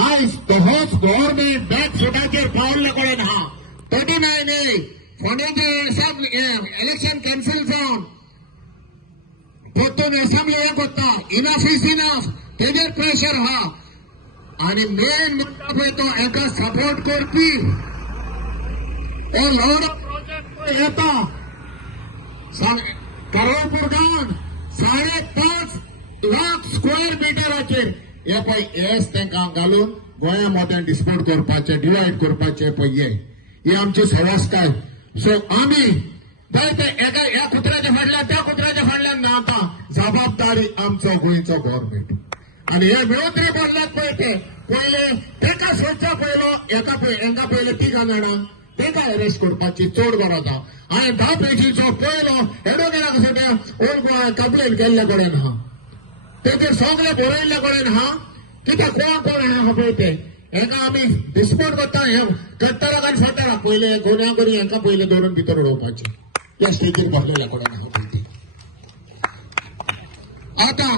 आयज तोच गव्हर्मेंट बॅक फुटाचेर पावल्ले कडेन आहा. 39 फोंडेचे इलेक्शन कॅन्सल जावन परतून असेंब्ली हे करता. इनफ इज इनफ तेजेर प्रेशर आहा. आनी मेन म्हणटा पळय तो एका सपोर्ट करपी लॉड प्रोजेक्ट येता करोलपूर गांवांत 5.5 लाख स्क्वेअर मिटराचेर हे पळय हेच तांकां घालून गोंया मोठ्यान डिस्प्यूट करपाचे, डिवायड करपाचे पळय ही आमची सवास्काय. सो आमी जायते एका ह्या कुत्र्याच्या फाटल्यान त्या कुत्र्याच्या फाटल्यान नाता जबाबदारी आमचो गोंयचो गव्हर्मेंट. आनी हे मेळोत्री बोलल्यात पळय ते पयले तेका सोदचा पयलो हांका पयले 3 जाणां तेका अरेस्ट करपाची चड गरज आहा. हांवें 10 पेजीचो पयलो एडवोकेटाक सद्या ओल्ड गोवा कंप्लेन केल्ले कडेन आहा. तेजेर सगळे बरयल्ले कडेन आहा. कित्याक कोण आहा पळय ते हेका आमी डिस्प्यूट करता. हे कट्टराक आनी फट्टराक पयले गुन्यांवकारी हांकां पयले धरून भितर उडोवपाचे त्या स्टेजीर बसलेल्या कडेन आहा पळय ते. आतां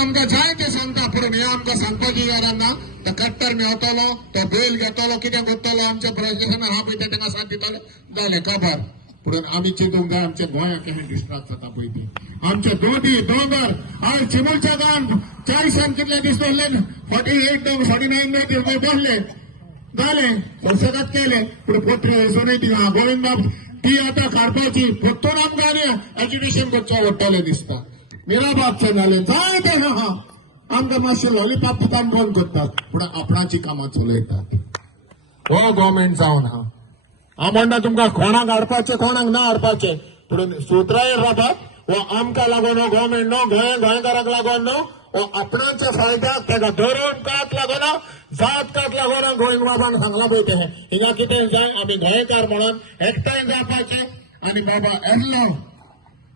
आमकां जाय ते सांगता पूण हे आमकां सांगपाची गरज ना. तो कट्टर मेळटलो, तो बेल घेतलो, कितें करतलो, आमचे प्रोजेक्शन आहा पळय ते तांकां साथ दितले जालें काबार. पूण आमी चिंतूंक जाय आमच्या गोंयाक केन्ना डिस्ट्राक्ट जाता पळय ती. आमचे दोंडी दोंगर आयज चिमूलच्या गांवांत 40 कितले दीस बसले 48 49 बसले जालें संसदात केले पूण पत्र येसोनय ती गोविंद बाब ती आतां काडपाची परतून आमकां आनी एज्युकेशन करचो पडटलें दिसता. मिराबाबचें जालें जाय तें आहा. आमकां मातशें लॉलीपॉप पितान बंद करतात पूण आपणाची कामां चलयतात. हो गव्हर्मेंट जावन आहा. हांव म्हणटा तुमकां कोणाक हाडपाचें कोणाक ना हाडपाचें पूण सुत्रायेर राबात. हो आमकां लागून हो गव्हर्मेंट न्हू गोंयकारांक लागून न्हू. हो आपणाच्या फायद्याक ताका धरून कात लागून जात कात लागून गोंय बाबान सांगलां पळय तें हिंगा कितें जाय आमी गोंयकार म्हणून एकठांय जावपाचें आनी बाबा येल्लो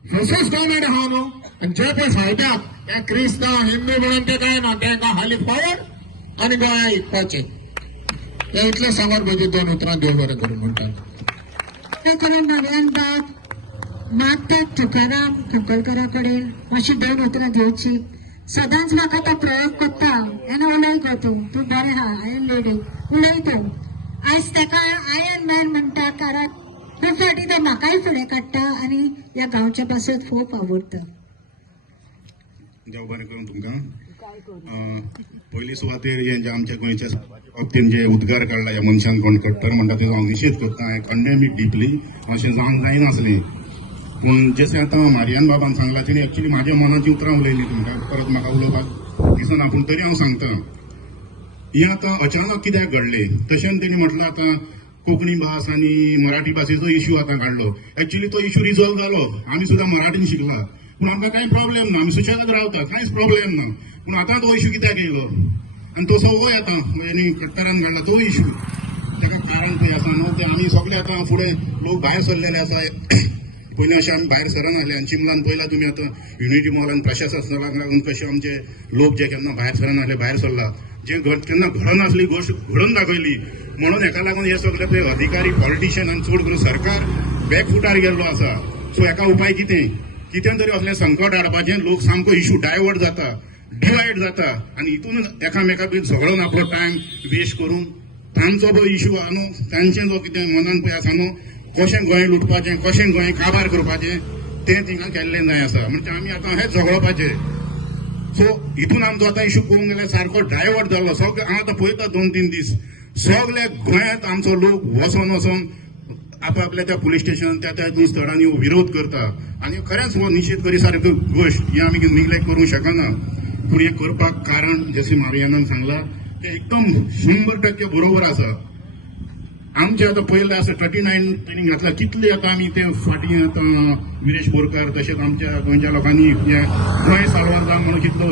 तसोच गव्हर्मेंट आहा न्हू. आनी जे पळय फायद्याक ते क्रिस्तांव हिंदू म्हणून ते काय ना तांकां हालीं पावोन आनी गोंया इकपाचें. हे इतलें सांगून म्हजी 2 उतरां देव बरें करूं म्हणटा. नव्यान बाब मागतात तुकाराम खंकलकरा कडेन मातशी 2 उतरां घेवची. सदांच म्हाका तो प्रयोग करता येना उलय गो तूं बरें आहा आयन लेडी उलय तूं. आयज ताका आयर्न मॅन म्हणटा कारण खूब फावटी तो म्हाकाय फुडें काडटा आनी ह्या गांवच्या भाशेंत खूब आवडटा. देव बरें करून तुमकां. पयली सुवातेर हे जे आमच्या गोंयच्या बाबतीन जे उद्गार काडला ह्या मनशान कोण कट्टर म्हणटा तेजो हांव निशेध करता. हांवें कंडेम इट डीपली अशें जावंक जायनासलें. पूण जशें आतां मारियान बाबान सांगलां तेणी एक्चुली म्हाज्या मनाची उतरां उलयलीं तुमकां परत म्हाका उलोवपाक दिसना पूण तरी हांव सांगता. ही आतां अचानक कित्याक घडलें तशेंच तेणी म्हटलां आतां कोंकणी भास आनी मराठी भाशेचो इश्यू आतां काडलो. एक्चुली तो इश्यू रिजॉल्व जालो. आमी सुद्दां मराठीन शिकला पूण आमकां कांय प्रॉब्लेम ना. आमी सुशेगाद रावता कांयच प्रॉब्लेम ना. पूण आतां तो इश्यू कित्याक येयलो आनी तो सगळो येता आनी कट्टरान काडला तो इश्यू. ताका कारण खंय आसा न्हू ते आमी सगळे आतां फुडें लोक भायर सरलेले आसा. पयलीं अशें आमी भायर सरनासले आनी चिमलान पयला तुमी आतां युनिटी मॉलान प्रशासनाक लागून कशे आमचे लोक जे केन्ना भायर सरनासले भायर सरला. जे केन्ना घडनासली गोश्ट घडोवन दाखयली म्हणून हेका लागून हे सगळे ते अधिकारी पॉलिटिशियन आनी चड करून सरकार बॅकफुटार गेल्लो आसा. सो हेका उपाय कितें तरी असलें संकट हाडपाचें. लोक सामको इश्यू डायवर्ट जाता डिवायड जाता आनी हितून एकामेका बीन झगडून आपलो टायम वेस्ट करून तांचो जो इश्यू आहा न्हू तांचें जो कितें मनान पळय आसा न्हू कशें गोंय लुटपाचें कशें गोंय काबार करपाचें तें थिंगा केल्लें जाय आसा. म्हणजे आमी आतां हेच झगडपाचे. सो हितून आमचो आतां इश्यू पळोवंक गेल्यार सारको डायवर्ट जाल्लो. सगळे हांव आतां पळयता 2-3 दीस सगळे गोंयांत आमचो लोक वचून आपल्या त्या पुलीस स्टेशन त्या स्थळांनी विरोध करता. आणि खरेंच हो निश्चित सारकी गोष्ट ही आमी निग्लेक्ट करूंक शकना. पूण हें करपाक कारण जशें मारियानान सांगला ते एकदम 100% बरोबर आसा. आमचे आतां पयलें आसा 39 ट्रेनिंग घातला. कितले आतां आमी ते फाटीं आतां विरेश बोरकार तशेंच आमच्या गोंयच्या लोकांनी गोंय साल्वार जावं म्हणून कितलो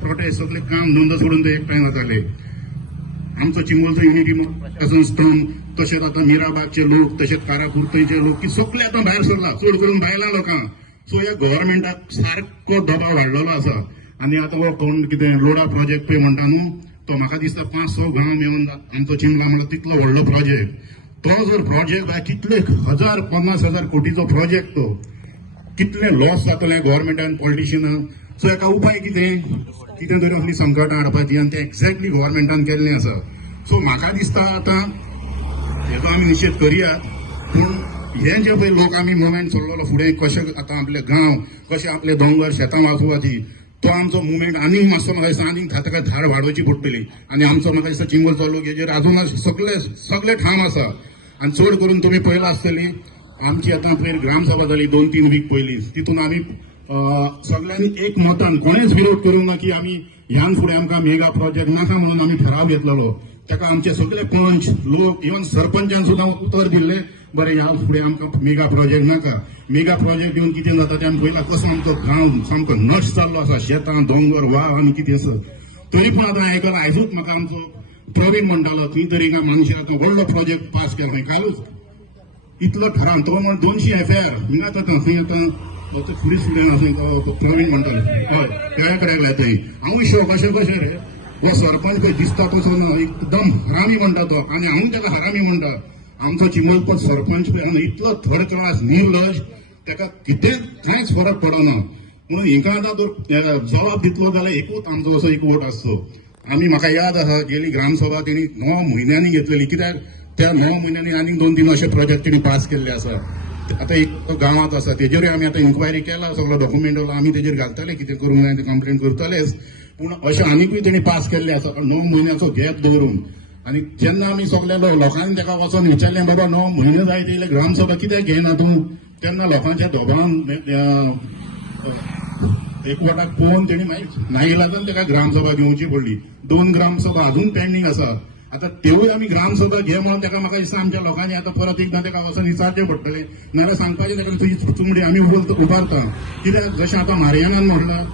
प्रोटेस्ट सगळे काम धंदो सोडून ते एकठांय जाताले. आमचो चिंबोलचो युनिटी स्तंभ तशेंच आतां मिराबागचे लोक तशेंच कारापुर्तचे लोक की सगळे आतां भायर सरला चड करून बायलां लोकां. सो ह्या गव्हर्मेंटाक सारको दबाव वाडलेलो आसा. आनी आतां हो कोण कितें लोडा प्रोजेक्ट पळय म्हणटा न्हू तो म्हाका दिसता 500 गांव मेळून आमचो चिंबला म्हणून तितलो व्हडलो प्रोजेक्ट. तो जर प्रोजेक्ट कितले 50,000 कोटीचो प्रोजेक्ट तो कितले लॉस जातले गव्हर्मेंटान पॉलिटिशियनां. सो हेका उपाय कितें तरी आपली संकटां हाडपाची आनी तें एक्झॅक्टली गव्हर्मेंटान केल्लें आसा. सो म्हाका दिसता आतां हेजो आमी निश्चित करयात. पूण हे जे पळय लोक आमी मुवमेंट चल्लोलो फुडें कशें आतां आपले गांव कशें आपले दोंगर शेतां वाचोवपाची तो आमचो मुवमेंट आनीक मातसो म्हाका दिसता आनीक ताका धार वाडोवची पडटली. आनी आमचो म्हाका दिसता चिंबलचो लोक हेजेर अजून सगळे ठाम आसा. आनी चड करून तुमी पळयलां आसतली आमची आतां पयर ग्रामसभा जाली 2-3 वीक पयलीं. तितून आमी सगळ्यांनी एक मतान कोणेच विरोध करूंक ना की आमी ह्यान फुडें आमकां मेगा प्रोजेक्ट नाका म्हणून आमी ठराव घेतलेलो. ताका आमचे सगळे पंच लोक इवन सरपंचान सुद्दां उतर दिल्लें बरें ह्या फुडें आमकां मेगा प्रोजेक्ट नाका. मेगा प्रोजेक्ट येवन कितें जाता तें आमी पळयलां कसो आमचो गांव सामको नश्ट जाल्लो आसा. शेतां दोंगर वाव आनी कितें आसा. तरी पूण आतां आयकलां आयजूच म्हाका आमचो प्रवीण म्हणटालो थंय तरी एका मनशान व्हडलो प्रोजेक्ट पास केलो खंय कालूच इतलो ठराव तो म्हण 200 FIR हिंगा आतां थंय आतां फुडें स्टुडंट आसा तो प्रवीण म्हणटालो हय त्या कडेन लायताय. हांव शॉक कशें रे हो सरपंच खंय दिसता तसो ना एकदम हरामी म्हणटा तो. आनी हांव ताका हरामी म्हणटा. आमचो चिमलपट सरपंच पळय इतलो थर्ड क्लास निर्लज ताका कितें कांयच फरक पडना. म्हणून हिंका आतां जबाब दितलो जाल्यार एकूच आमचो असो एक वोट आसचो. आमी म्हाका याद आसा गेली ग्रामसभा तेणी 9 म्हयन्यांनी घेतलेली. कित्याक त्या 9 म्हयन्यांनी आनीक 2-3 अशे प्रोजेक्ट तेणी पास केल्ले आसा. आतां एक गांवांत आसा तेजेरूय आमी आतां इन्क्वायरी केला सगळो डॉक्युमेंट आमी तेजेर घालतले कितें करूंक जाय ते कंप्लेन करतलेच. पूण अशें आनीकूय तेणी पास केल्ले आसा 9 म्हयन्याचो गॅप दवरून. आनी जेन्ना आमी सगळे लोकांनी ताका वचून विचारलें बाबा 9 म्हयने जाय येयले ग्रामसभा कित्याक घेयना तूं. तेन्ना लोकांच्या दोगांन एकवटाक पळोवन तेणी मागीर नाइलाजान ताका ग्रामसभा घेवची पडली. 2 ग्रामसभा अजून पेंडींग आसा. आतां तेवूय आमी ग्रामसभा घे म्हणून ताका म्हाका दिसता आमच्या लोकांनी आतां परत एकदां ताका वचून विचारचें पडटलें. नाजाल्यार सांगपाचें ताका तुजी चुमडी आमी उबारता. कित्याक जशें आतां मारियानान म्हणलां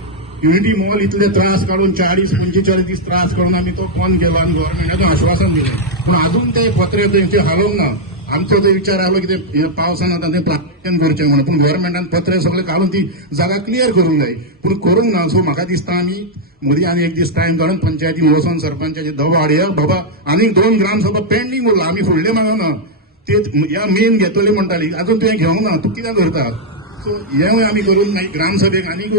युनिटी मॉल इतले त्रास काडून 40-45 दीस त्रास करून आमी तो बंद केलो आनी गव्हर्मेंटाचें आश्वासन दिलें. पूण अजून ते पत्रे तेंचे हालोवंक ना. आमचो तो विचार आयलो की ते पावसान आतां तें प्लास्टिकान करचें म्हणून. पूण गव्हर्मेंटान पत्रे सगळे काडून ती जागा क्लियर करूंक जाय. पूण करूंक ना. सो म्हाका दिसता आमी मदीं आनी एक दीस टायम काडून पंचायतीन वचून सरपंचाचे दबाव हाडया बाबा आनीक 2 ग्रामसभा पेंडींग उरला. आमी फुडले मागना ते ह्या मेन घेतली म्हणटाली आजून तुवें घेवंक ना तूं कित्याक करता. सो हेंवूय आमी करून मागीर ग्रामसभेक आनीक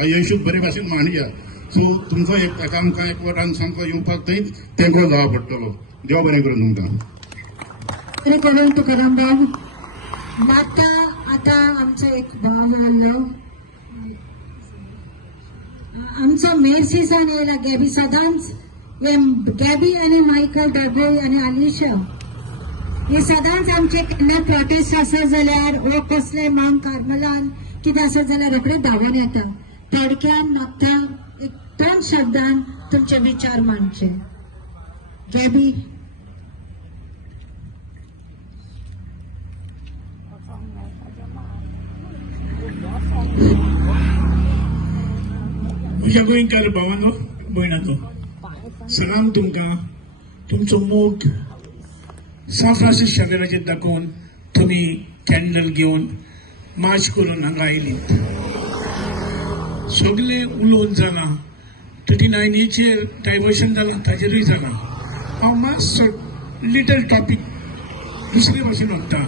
यशूच बरे भाशेन मांडया. सो तुमचो एक आमकां एकवटान सामको येवपाक थंयच तेंको जावं पडटलो. देव बरें करून तुमकां. बरें करून तुकाराम बाब. माता आतां आमचो एक भाव आयलो आमचो मेर्सीसान येयला गॅबी सदांच हे गॅबी आनी मायकल डॅबोय आनी आलिशा हे सदांच आमचे केन्ना प्रोटेस्ट आसत जाल्यार वो कसले मांग कार्नलान कितें आसत जाल्यार रोखडे धांवून येता. थोडक्यान मागता एक 2 शब्दान तुमचे विचार मांडचे. गॅबी म्हज्या गोंयकार भावांनो भयणांनो सलाम तुमकां. तुमचो मोग सान फ्रांसिस शावेराचेर दाखोवन तुमी कॅन्डल घेवन मार्च करून हांगा आयलीत. सगळे उलोवन जालां 39चेर डायवर्शन जालां ताचेरूय जालां. हांव मातसो लिटल टॉपीक दुसरे भाशेन वखता.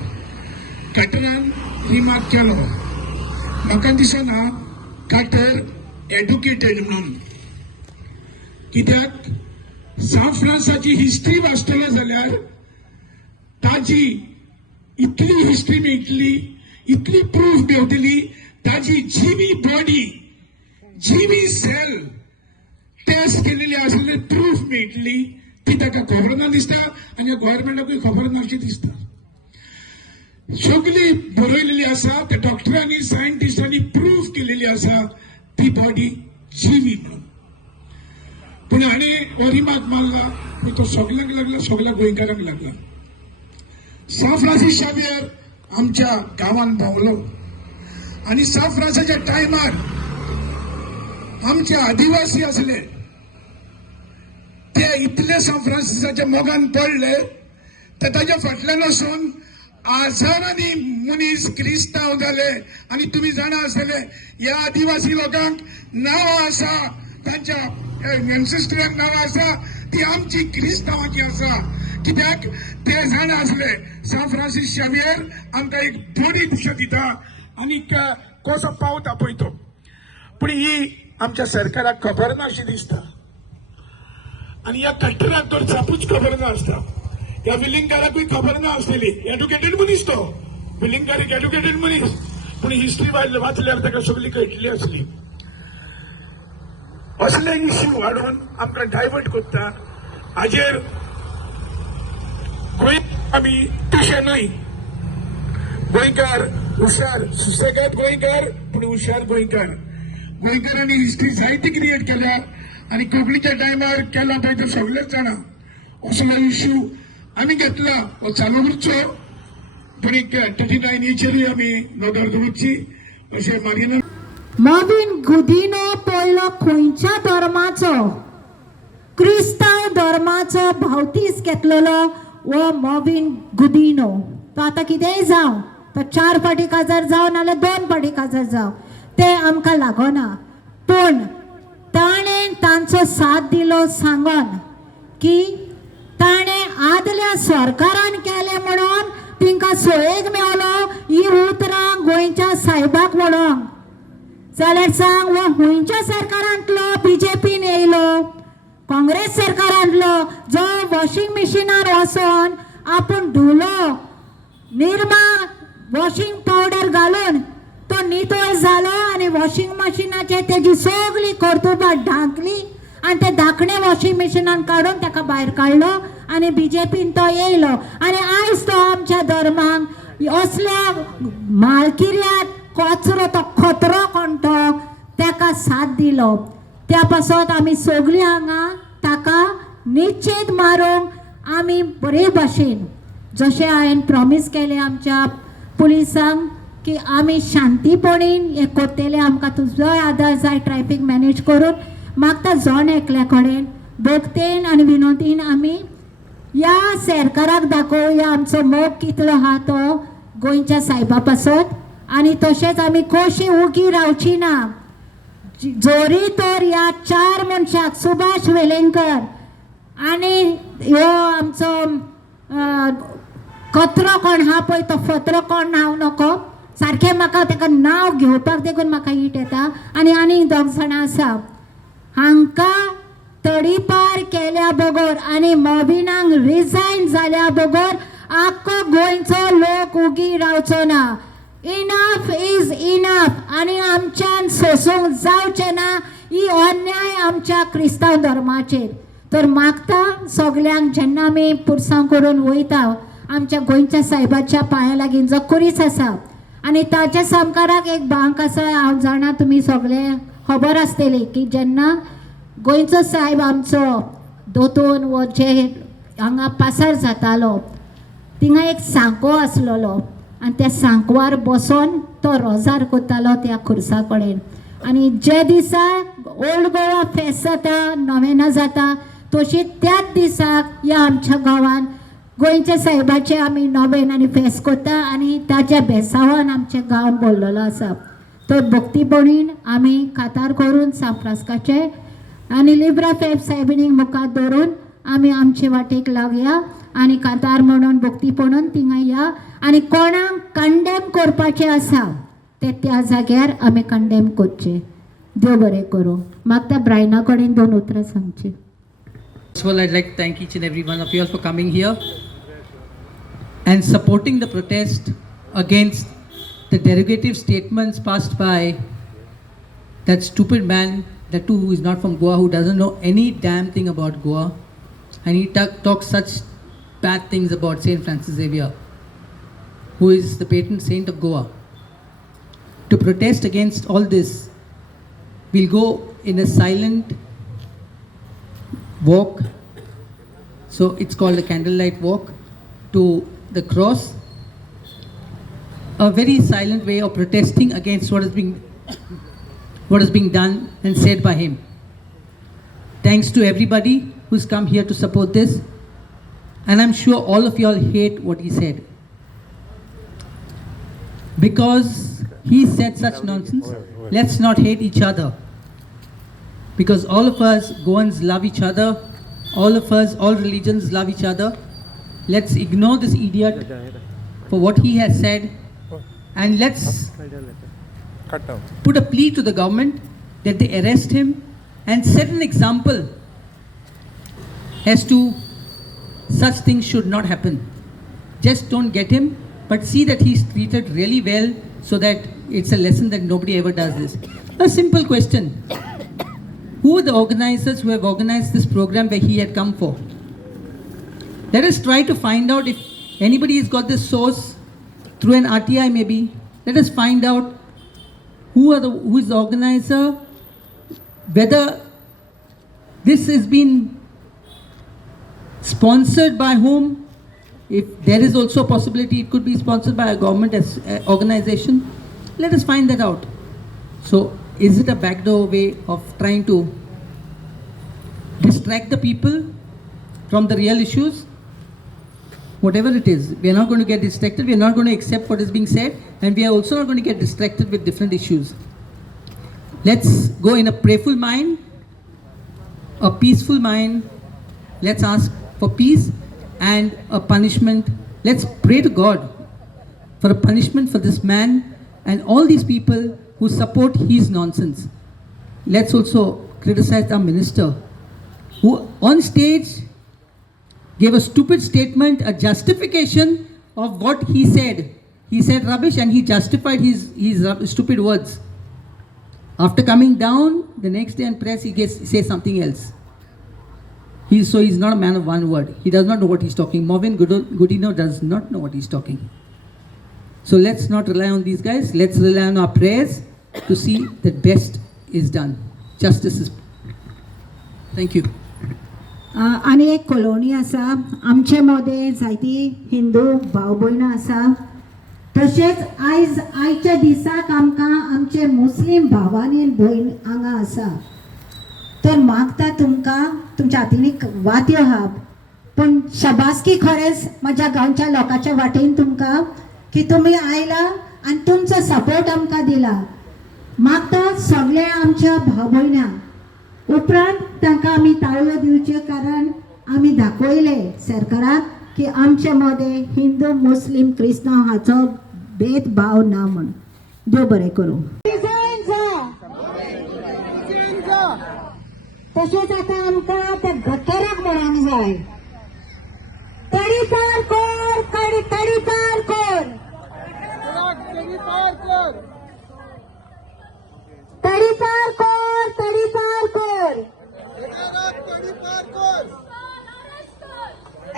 काटरान रिमार्क केलो म्हाका दिसना काटर एड्युकेटेड म्हणून. कित्याक सान फ्रांसाची हिस्ट्री वाचतलो जाल्यार ताची इतली हिस्ट्री मेळटली इतली प्रूफ मेवतली ताजी जिवी बॉडी जिवी सेल टेस्ट केलेली असलेली प्रूफ मेळटली ती ताका खबर ना दिसता आनी गव्हर्मेंटाकूय खबर ना अशी दिसता. सगळी बरयलेली आसा ते डॉक्टरांनी सायंटिस्टांनी प्रूफ केलेली आसा ती बॉडी जिवी म्हणून. पूण हाणे हो रिमार्क मारला पूण तो सगळ्यांक लागला, सगळ्या गोंयकारांक लागला. सान फ्रांसीस शावियर आमच्या गांवांत भोंवलो आनी सान फ्रांसाच्या टायमार आमचे आदिवासी असले ते इतले सान फ्रांसिसाच्या मोगान पडले तर ताच्या फाटल्यान वचून हजारांनी मनीस क्रिस्तांव जाले. आनी तुमी जाणा आसतले ह्या आदिवासी लोकांक नांवां आसा, तांच्या एन्सेस्टरांक नांवां आसा ती आमची क्रिस्तांवांची आसा. कित्याक ते जाणा आसले सान फ्रांसीस शावियर आमकां एक बरी दिशा दिता आनी कसो पावता पळय तो. पूण ही आमच्या सरकाराक खबर ना अशी दिसता आनी ह्या कट्टराक तर चापूच खबर ना आसता. ह्या विलिंगकाराकूय खबर ना आसलेली. एड्युकेटेड मनीस तो विलिंगकार एक एड्युकेटेड मनीस पूण हिस्ट्री वाचल्यार ताका सगळी कळटली आसली. असले इश्यू हाडून आमकां डायवर्ट करता. हाजेर गोंय आमी तशे न्हय. गोंयकार हुशार सुसेगाद गोंयकार पूण हुशार गोंयकार. गोंयकारांनी हिस्ट्री जायती क्रिएट केल्या आनी कोंकणीच्या टायमार केला पळय ते सगळेच जाणा. असलो इश्यू आमी घेतला हो चालू उरचो पूण एक 39 आमी नदर दवरची अशें मारिना. मॉविन गुदिनो पयलो खंयच्या धर्माचो? क्रिस्तांव धर्माचो भावतीस घेतलेलो वो मॉविन गुदिनो. तो आतां कितेंय जावं तो 4 फाटी काजार जावं नाल्यार 2 फाटी काजार जावं ते आमकां लागना. पूण ताणें तांचो साथ दिलो सांगून की ताणें आदल्या सरकारान केले म्हणून तिंका सोयेक मेवलो ही उतरां गोंयच्या साहेबाक म्हणूंक. जाल्यार सांग वो हुंयच्या सरकारांतलो बीजेपीन येयलो, काँग्रेस सरकारांतलो जो वॉशिंग मशिनार वचोन आपूण धुलो निर्मा वॉशिंग पावडर घालून तो नितळ जालो आनी वॉशिंग मशिनाचे तेजी सगळी कर्तुबां ढांकली आनी ते धाकणे वॉशिंग मशिनान काडून ताका भायर काडलो आनी बीजेपीन तो येयलो. आनी आयज तो आमच्या धर्माक असल्या मालकिऱ्यात कचरो तो खतरो कोण तो ताका साथ दिलो. त्या पासत आमी सगळीं हांगा ताका निश्चित मारूंक आमी बरे भाशेन जशें हांवें प्रॉमीस केलें आमच्या पुलिसांक की आमी शांतीपणीन हें करतले. आमकां तुजोय आदार जाय ट्रॅफिक मॅनेज करून. मागता जण एकल्या कडेन भक्तेन आनी विनोदीन आमी ह्या सरकाराक दाखोवया आमचो मोग कितलो आहा तो गोंयच्या साहेबा पासत. आनी तशेंच आमी कशी उगी रावची ना. जोरी तर ह्या 4 मनशाक सुभाष वेलिंगकर आनी ह्यो आमचो कचरो कोण आहा पळय तो फतरो कोण नांव नको सारखें म्हाका ताका नांव घेवपाक देखून म्हाका हीट येता. आनी 2 जाणां आसा हांकां तडीपार केल्या बगर आनी मॉविनांक रिजायन जाल्या बगर आख्खो गोंयचो लोक उगी रावचो ना. इनफ इज इनफ आनी आमच्यान सोसूंक जावचें ना ही अन्याय आमच्या क्रिस्तांव धर्माचेर. तर मागता सगल्यांक जेन्ना आमी पुरसांव करून वयता आमच्या गोंयच्या साहेबाच्या पांया लागीं जो कुरीस आसा आनी ताच्या समकाराक एक भांक आसा. हांव जाणा तुमी सगळे खबर आसतली की जेन्ना गोंयचो साहेब आमचो दोतोन वो जे हांगा पासार जातालो थिंगा एक सांको आसलेलो आनी त्या सांकवार बसोन तो रोजार करतालो त्या खुर्सा कडेन. आनी जे दिसा ओल्ड गोवा फेस्त जाता नोवेना जाता तशी त्याच दिसाक ह्या आमच्या गांवांत गोंयच्या साहेबाचे आमी नोवेन आनी फेस्त करता आनी ताच्या बेसावान आमच्या गांव बोललेलो आसा. तर भक्तीपणीन आमी कातार करून सान फ्रांसिस्काचे आनी लिब्रा फेब साहेबिणीक मुखार दवरून आमी आमचे वाटेक लागया आनी कातार म्हणून भक्तीपणून थिंगा या आनी कोणाक कंडेम करपाचें आसा ते त्या जाग्यार आमी कंडेम करचे. देव बरें करूं. मागता ब्रायना कडेन 2 उतरां सांगची. First of all, I'd like to thank each and every one of you all for coming here and supporting the protest against the derogative statements passed by that stupid man, that too who is not from Goa, who doesn't know any damn thing about Goa, and he talks such bad things about Saint Francis Xavier, who is the patron saint of Goa. To protest against all this, we'll go in a silent walk. So it's called a candlelight walk to the cross. A very silent way of protesting against what is being done and said by him. Thanks to everybody who's come here to support this. And I'm sure all of you all hate what he said. Because he said such nonsense, let's not hate each other. Because all of us Goans love each other. All of us, all religions love each other. Let's ignore this idiot for what he has said. And let's put a plea to the government that they arrest him and set an example as to such things should not happen. Just don't get him, but see that he's treated really well so that it's a lesson that nobody ever does this. A simple question. Who are the organizers who have organized this program where he had come for? Let us try to find out if anybody has got this source through an RTI maybe. Let us find out who is the organizer, whether this has been sponsored by whom. If there is also a possibility it could be sponsored by a government organization, let us find that out. So is it a backdoor way of trying to distract the people from the real issues? Whatever it is, we are not going to get distracted, we are not going to accept what is being said, and we are also not going to get distracted with different issues. Let's go in a prayerful mind, a peaceful mind. Let's ask for peace and a punishment. Let's pray to God for a punishment for this man and all these people who support his nonsense. Let's also criticize our minister, who on stage gave a stupid statement, a justification of what he said. He said rubbish and he justified his stupid words. After coming down, the next day in press, he says something else. He's not a man of one word. He does not know what he's talking. Morvin Goodino does not know what he's talking. So let's not rely on these guys. Let's rely on our prayers to see that best is done. Justice is. Thank you. आनी एक कॉलोनी आसा. आमचे मदे जायती हिंदू भाव भयणां आसा. तशेंच आयच्या दिसाक आमकां आमचे मुस्लीम भावांनी भयण हांगा आसा. तर मागता तुमकां तुमच्या हातीन एक वात्यो आहा, पण शबासकी खरेंच म्हज्या गांवच्या लोकांच्या वाटेन तुमकां की तुमी आयला आनी तुमचो सपोर्ट आमकां दिला. मागता सगळ्या आमच्या भाव भयणांक उपरांत तांकां आमी ताळयो दिवच्यो, कारण आमी दाखयले सरकाराक की आमचे मदें हिंदू मुस्लीम क्रिस्तांव हाचो भेदभाव ना म्हण. देव बरें करूं. तशेंच आतां आमकां त्या गटराक म्हणूंक जाय. तडीपार कर, तडीपार कर, तडीपार कर, तडीपार कर, तडीपार कर,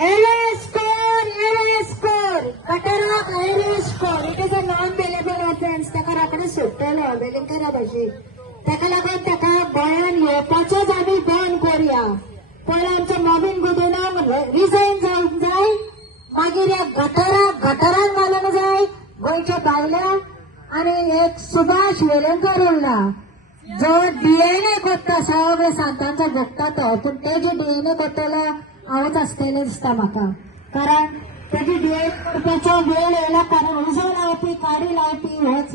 एरेस्ट कर, एरेस्ट कर, गटराक एरेस्ट कर. It is a non bailable offence. ताका रोखडें सुट्टलो वेलिंगकरा भाशेन. ताका लागून ताका गोंयान येवपाचोच आमी बंद करुया. पयलीं आमचो मोविन गुदिनो रिजायन जावंक जाय, मागीर ह्या गटरान घालूंक जाय गोंयच्या बायलांक. आनी एक सुभाष वेलंकर उरला जो डीएनए करता, सगळे सांतांचो भोगता तो, पूण तेजे डीएनए करतलो हांवूच आसतलें दिसता म्हाका. कारण तेजी डीएनए करपाचो वेळ येयला, कारण उजो लावपी काडी लावपी होच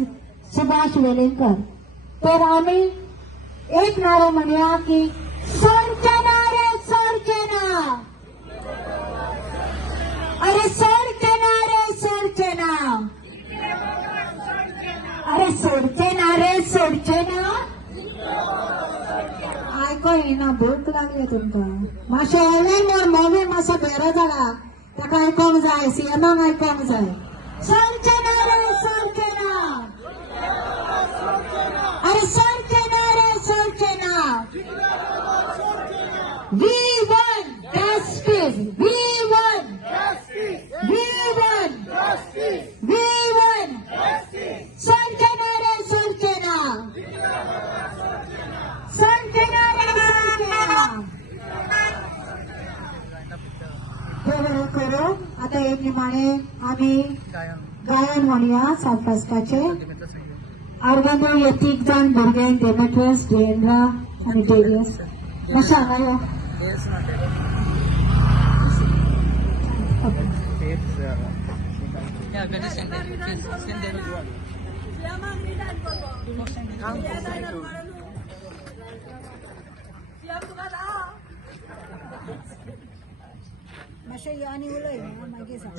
सुभाष वेलंकर. तर आमी एक नारो म्हणया की सोडचे ना रे, सोडचे ना, अरे सोडचे ना रे, सोडचे ना, अरे सोडचे ना रे, सोडचे ना. आयको येना, भूक लागली तुमकां. मातशें एलेन मोवी मातसो भेरो जाला, ताका आयकोंक जाय, सीएमाक आयकोंक जाय. सोडचे ना रे, सोडचे ना. We want justice. We want justice. We want justice. We want justice. Sorkena re sorkena. Sorkena re sorkena. हे बरं करू. आता एक निमाणे आम्ही गायन म्हणूया साफासकाचे. आर्गानो येतीक जाण भुरग्यांक डेमेट्रियस, डिएंड्रा आनी डेरियस मातशें हांगा यो. मातशें यो आनी उलय मागीर सांग.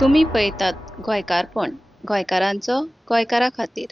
तुम्ही पळयतात गोंयकारपण, गोंयकारांचो गोंयकारा खातीर.